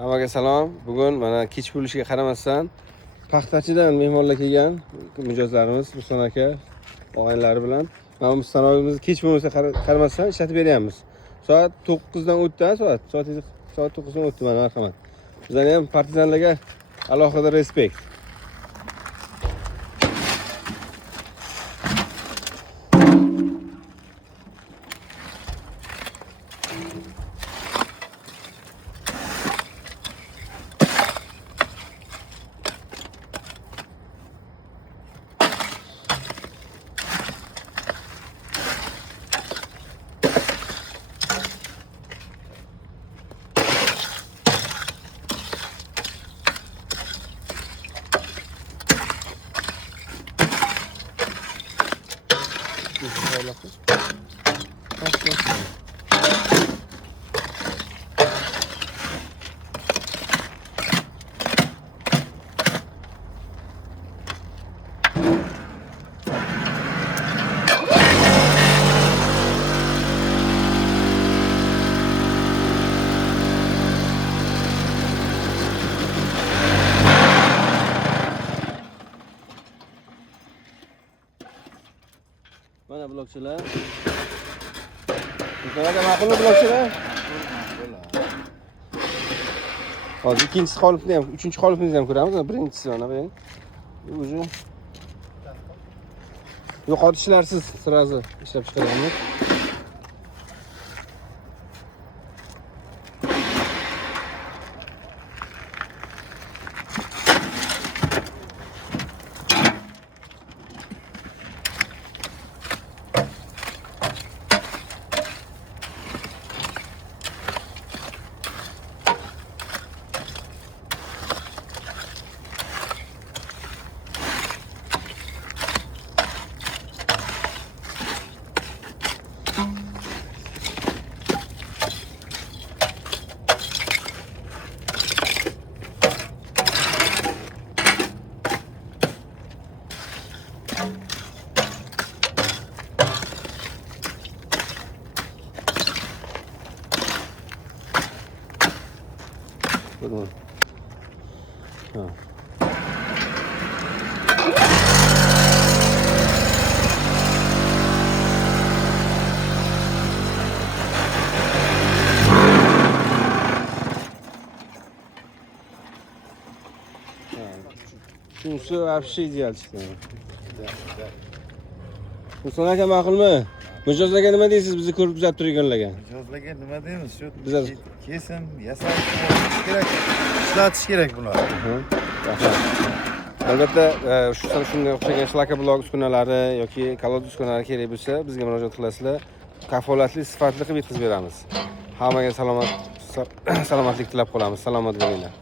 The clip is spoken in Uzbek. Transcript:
Hammaga salom. Bugun mana kech bo'lishiga qaramasdan paxtachidan mehmonlar kelgan mijozlarimiz Ruslan aka og'aynilari bilan mana bu sanoyimizni kech bo'lmasa qaramasdan ishlatib beryapmiz. Soat 9 dan o'tdi, soat 9 dan o'tdi, mana marhamat. Bizlarga ham partizanlarga alohida respekt. Mana blokchilar. Bularga ma'qulmi blokchilar? Hozir ikkinchisi qolipni ham, uchinchi qolipimizni ham ko'ramiz. Birinchisi mana bu. O'zi yo'qotishlarsiz sirazi ishlab chiqaryapmiz. Bunu. Ha. Shunisi вообще ideal chiqdi. Ruslan aka ma'qulmi? Mijozlarga nima deysiz, bizni ko'rib kuzatib turganlarga? Mijozlarga nima deymiz? Shu Bizlar kesim, yasash kerak, ishlatish kerak bularni. Albatta, shunday o'xshagan shlaka blok uskunalari yoki kolod uskunalari kerak bo'lsa, bizga murojaat qilasizlar. Kafolatli, sifatli qilib yetkazib beramiz. Hammaga salomatlik tilab qolamiz. Salomat bo'linglar.